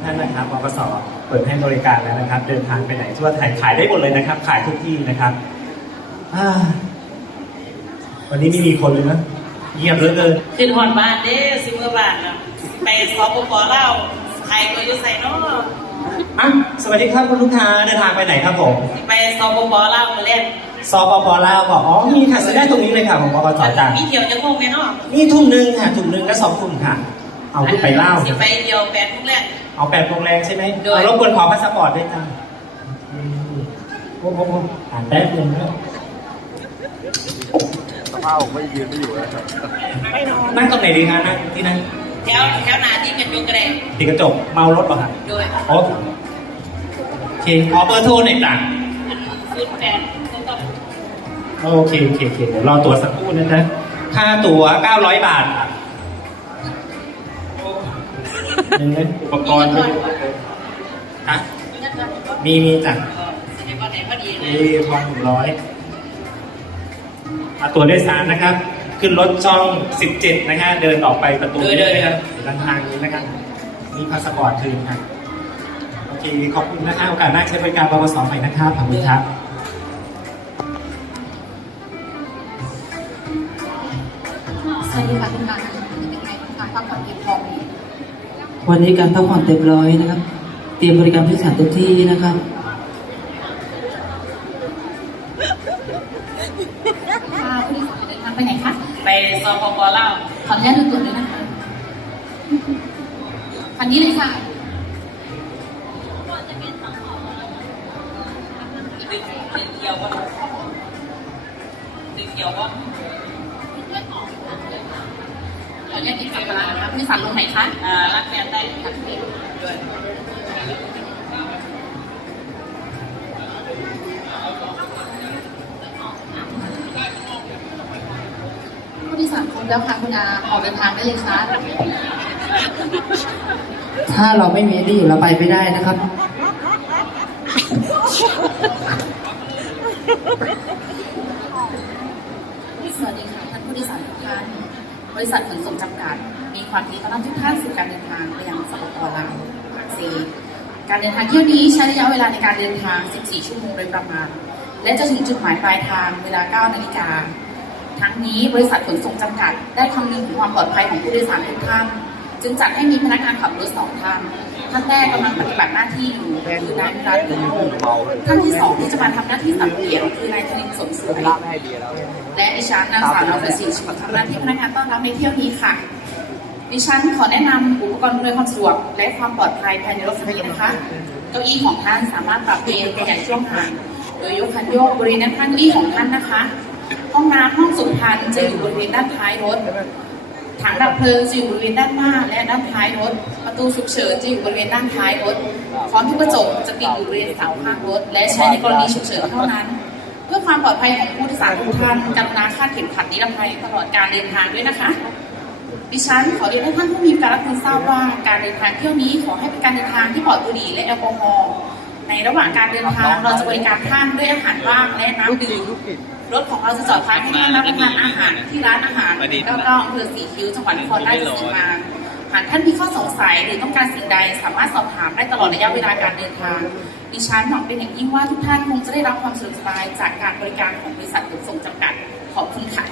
ท่านนะครับปปสเปิดให้บริการแล้วนะครับ เดินทางไปไหนทั่วไทยขายได้หมดเลยนะครับ ขายทุกที่นะครับอ่าวันนี้ไม่มีคนเลยนะเงียบเหลือเกินขึ้นหอนบ้านเด้สิเมื่อบ้านน่ะไปสปปลาวไทยก็อยู่ใส่เนาะอะสวัสดีครับคุณลูกค้าเดินทางไปไหนครับผมไปสปปลาวมาเล่นสปปลาวบอกอ๋อมีค่ะซื้อได้ตรงนี้เลยค่ะของปปสจ้ะมีเที่ยวจะงงไหมเนาะนี่ทุ่มหนึ่งค่ะทุ่มหนึ่งก็สองทุ่มค่ะ เอาขึ้นไปเล่าสิไปเดียวแปดทุกแรก เอาแปดโรงแรงใช่ไหมโดย เอารบกวนขอพาสปอร์ตด้วยจ้าอืมโอ้โหอ่านแป๊บนึงนะสภาพผมไม่ยืนไม่อยู่แล้วครับนั่งตรงไหนดีคะนั่งที่นั่งแถวแถวหนาที่เป็นยกกระเดงติดกระจกเมารถป่ะคะโดยโอเคขอเบอร์โทรหน่อยจ้ะศูนย์แปดต้องโอเคโอเคโอเคเดี๋ยวรอตัวสักครู่นะจ๊ะค่าตั๋ว900 บาท ค่ะหนึ่งนะอุปกรณ์ด้วยฮะมีเงินเดือนก็มีมีจ้ะแสดงว่าไหนพอดีเลมียทอนหนึ่งร้อยเอาตัวโดยสารนะครับ ขึ้นรถช่อง 17 นะฮะเดินออกไปประตูนี้นะครับทางทางนี้นะครับมีพาสปอร์ตคืนครับโอเคขอบคุณนะครับโอกาสหน้าใช้บริการบกสใหม่นะครับขอบคุณครับสวัสดีค่ะคุณนายเป็นยังไงบ้างคะพักผ่อนเพียงพอไหม วันนี้การพักผ่อนเต็มร้อยนะครับ เตรียมบริการผู้โดยสารเต็มที่นะครับ พาผู้โดยสารเดินทางไปไหนคะ ไปสปปลาว ขออนุญาตดูตัวด้วยนะคะคันนี้เลยค่ะดึงดึงเกี่ยวว่าดึงเกี่ยวว่า มภาระนะคะผู้โดยสารลงไหนคะอ่ารักแฟนได้ค่ะด้วยผู้โดยสารครบแล้วค่ะคุณอาออกเดินทางได้เลยค่ะถ้าเราไม่มีที่อยู่เราไปไม่ได้นะครับ สวัสดีค่ะท่านผู้โดยสารทุกท่านบริษัทขนส่งจำกัด มีความดีต้อนรับทุกท่านสู่การเดินทางไปยังสปปลาวภาคซีการเดินทางเที่ยวนี้ใช้ระยะเวลาในการเดินทาง 14 ชั่วโมงโดยประมาณ และจะถึงจุดหมายปลายทางเวลา 9 นาฬิกา ทั้งนี้บริษัทขนส่งจำกัด ได้คำนึงถึงความปลอดภัยของผู้โดยสารทุกท่าน จึงจัดให้มีพนักงานขับรถสองท่าน ท่านแรกกำลังปฏิบัติหน้าที่อยู่คือนายวิรัตน์บุญโท่านที่สองที่จะมาทำหน้าที่สับเปลี่ยนคือนายธนินสมสวยละไม่ให้ดีและดิฉันนางสาวนภสิทธิ์ทำหน้าที่พนักงานต้อนรับในเที่ยวนี้ค่ะ ดิฉันขอแนะนำอุปกรณ์อำนวยความสะดวกและความปลอดภัยภายในรถคันนี้นะคะ เก้าอี้ของท่านสามารถปรับเอนไปอย่างช่วงห่างโดยยกคันโยกบริเวณด้านข้างเก้าอี้ของท่านนะคะ ห้องน้ำห้องสุขภัณฑ์จะอยู่บริเวณด้านท้ายรถ ถังดับเพลิงจะอยู่บริเวณด้านหน้าและด้านท้ายรถ ประตูฉุกเฉินจะอยู่บริเวณด้านท้ายรถ พร้อมทุกกระจกจะติดอยู่บริเวณเสาข้างรถ และใช้ในกรณีฉุกเฉินเท่านั้น เพื่อความปลอดภัยของผู้โดยสารทุกท่านกรุณาคาดเข็มขัดนิรภัยตลอดการเดินทางด้วยนะคะ ดิฉันขอเรียนให้ท่านผู้มีการรับรู้ทราบว่าการเดินทางเที่ยวนี้ขอให้เป็นการเดินทางที่ปลอดบุหรี่และแอลกอฮอล์ในระหว่างการเดินทางเราจะบริการท่านด้วยอาหารว่างและน้ำดื่มรถของเราจะจอดพักให้ท่านรับประทานอาหารที่ร้านอาหาร99อำเภอสีคิ้วจังหวัดนครราชสีมาหากท่านมีข้อสงสัยหรือต้องการสิ่งใดสามารถสอบถามได้ตลอดระยะเวลาการเดินทางดิฉันหวังเป็นอย่างยิ่งว่าทุกท่านคงจะได้รับความสะดวกสบายจากการบริการของบริษัทขนส่งจำกัด ขอบคุณค่ะ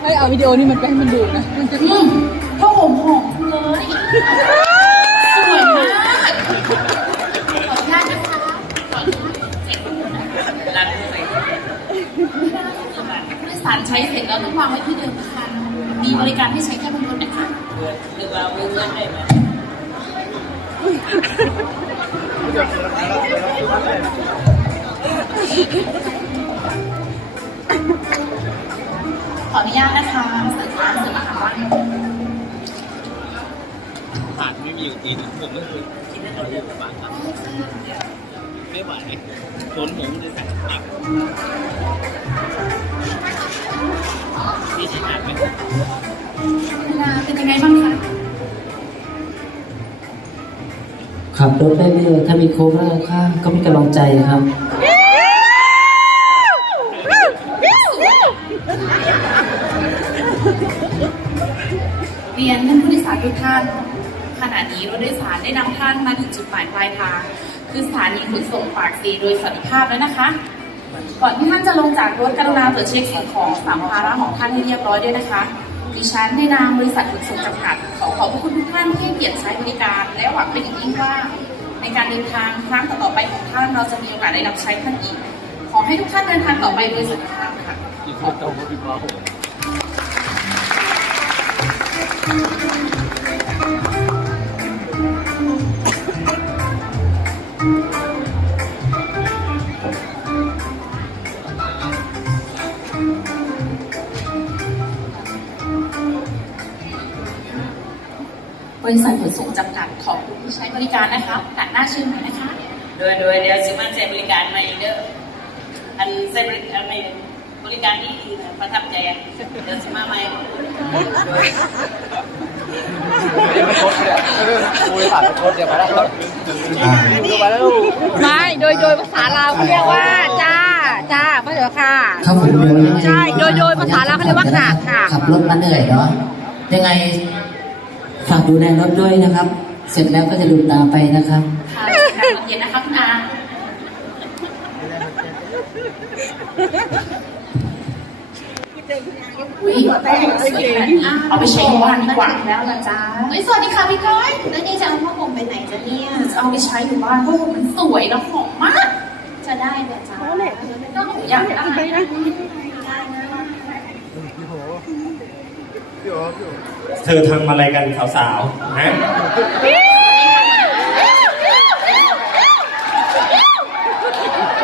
เฮ้เอาวิดีโอนี่มันไปให้มันดูนะ มันจะอืมผ้าห่มหอมเลยสวยมากขออนุญาตนะคะขออนุญาตเสร็จร้านใส่ผู้โดยสารใช้เสร็จแล้วต้องวางไว้ที่เดิมค่ะมีบริการให้ใช้แค่บนรถนะคะหรือว่าเพื่อนได้ไหม ขออนุญาตนะคะเสิร์ฟน้ำเสิร์ฟอาหารว่างผ่านไม่มีอยู่ทีนึงผมก็คือคิดว่าเราเรียกว่าบ้านครับไม่ไหวโดนหมูเลยใส่ตักนี่ใช่ไหมเวลาเป็นยังไงบ้างคะขับรถได้เรื่อยถ้ามีโค้งข้างๆก็มีกำลังใจครับ เรียนท่านผู้โดยสารทุกท่านขณะนี้รถโดยสารได้นำท่านมาถึงจุดหมายปลายทาง คือสถานีขนส่งปากซีโดยสันติภาพแล้วนะคะ ก่อนที่ท่านจะลงจากรถกรุณาตรวจเช็คสิ่งของสัมภาระของท่านให้เรียบร้อยด้วยนะคะดิฉันในนามบริษัทขนส่งจำกัดขอขอบพระคุณทุกท่านที่ให้เกียรติใช้บริการ และหวังเป็นอย่างยิ่งว่า ในการเดินทางครั้งต่อๆไปของท่านเราจะมีโอกาสได้รับใช้ท่านอีก ขอให้ทุกท่านเดินทางต่อไปโดยสุขภาพค่ะ บริษัทขนส่งจำกัดขอบคุณที่ใช้บริการนะคะตัดหน้าชื่อหน่อยนะคะ โดยโดยเดี๋ยวสิมาใช้บริการใหม่เด้ออันใช้บริการใหม่ บริการที่ดีนะประทับใจอะเดี๋ยวสิมาใหม่โดยไม่ชดเนี่ยคุยผ่านชดเดี๋ยวมาแล้วดูมาแล้วไม่โดยโดยภาษาลาวเขาเรียกว่าจ้าจ้าไม่เดี๋ยวค่ะครับผมโดยใช่โดยโดยภาษาลาวเขาเรียกว่าขาดค่ะขับรถมาเหนื่อยเนาะยังไงฝากดูแลรถด้วยนะครับ เสร็จแล้วก็จะดูตามไปนะครับค่ะบริการเย็นนะคะคุณ อาอุ้ยเอาไปใช้ที่บ้านดีกว่าแล้วละจ้าเฮ้ยสวัสดีค่ะพี่ก้อย แล้วนี่จะเอาผ้าห่มไปไหนจะเนี่ยจะเอาไปใช้อยู่บ้านเพราะว่ามันสวยแล้วหอมมาก จะได้แบบจ้าก็หนูอยากได้เธอทำอะไรกันสาวๆนะ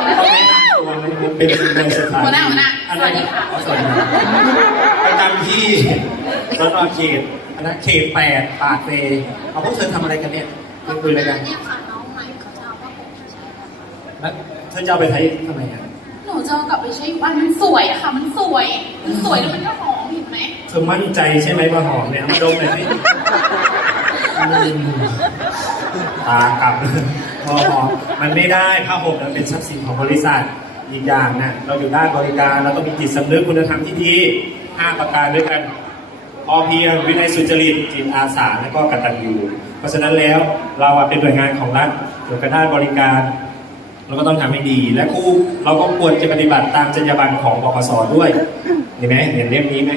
ต้องแนะนำตัวมัน เป็นในสถานีหัวหน้าหัวหน้าอันสวันั้สนดีค่ะ อ๋อสวัสดีครับประจำที่สนเขตอันนั้นเขตแปดปากเซเอาพวกเธอทำอะไรกันเนี่ยคุยอะไรกันเนี่ยค่ะน้องใหม่เขาจะเอาผ้าห่มไปใช้แล้วค่ะแล้วเธอจะเอาไปใช้ทำไมอะหนูจะเอากลับไปใช้อยู่บ้านมันสวยอะค่ะ มันสวย มันสวยแล้วมันก็หอมเห็นไหมเธอมั่นใจใช่ไหมว่าหอมเนี่ยเอามาดมหน่อยสิอืมตากลับพอหอมมันไม่ได้ผ้าห่มมันเป็นทรัพย์สินของบริษัท อีกอย่างน่ะเราอยู่ด้านบริการเราต้องมีจิตสำนึกคุณธรรมที่ดีห้าประการด้วยกันพอเพียงวินัยสุจริตจิตอาสาและก็กตัญญูเพราะฉะนั้นแล้วเราเป็นหน่วยงานของรัฐเกี่ยวกับด้านบริการ เราก็ต้องทำให้ดี และคู่เราก็ควรจะปฏิบัติตามจรรยาบรรณของบกสด้วยเห็นไหมเห็นเล่มนี้ไหม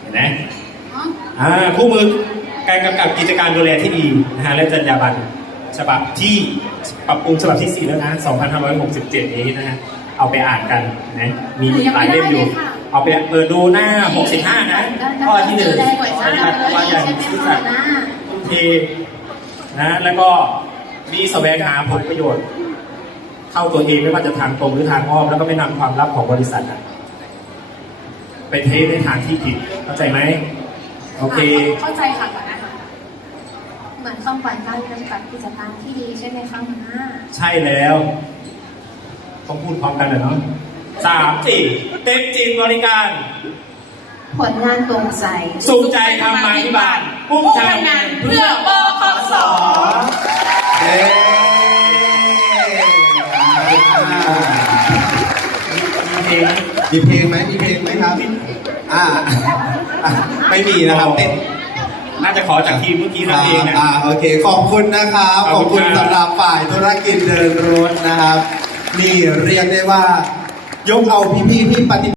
เห็นไหมอ่าคู่มือการกำกับกิจการดูแลที่ดีนะฮะและจรรยาบรรณฉบับที่ปรับปรุงฉบับที่ 4 แล้วนะ 2567 นี้นะฮะ เอาไปอ่านกันนะมีหลายเล่มอยู่ เอาไปเปิดดูหน้า 65 นะข้อที่หนึ่งได้กว่าจ้าชัดว่าอย่างใช่ไหมซื่อคะสัตย์นะทุ่มเทนะแล้วก็มีแสวงหาผลประโยชน์เข้าตัวเองไม่ว่าจะทางตรงหรือทางอ้อมแล้วก็ไม่นำความลับของบริษัทอะไปเทในทางที่ผิดเข้าใจไหมโอเค เข้าใจค่ะก่อนนะคะเหมือนต้องการการกำกับกิจการที่ดีใช่ไหมคะหัวหน้าใช่แล้ว ต้องพูดพร้อมกันเลยเนาะสามสี่เต็มจริงบริการ ผลงานโปร่งใสสุขใจทำมาที่บ้านพุ่งทำงานเพื่อบคสเอ๊มีเพลงไหมมีเพลงไหมครับ อ่าอะไม่มีนะครับเต้นน่าจะขอจากทีมเมื่อกี้นั่นเองนะอ่าโอเค ขอบคุณนะครับขขออบบคุคุณณครับสำหรับฝ่ายธุรกิจเดินรถนะครับ นี่เรียกได้ว่ายกเอาพี่ๆที่ปฏิ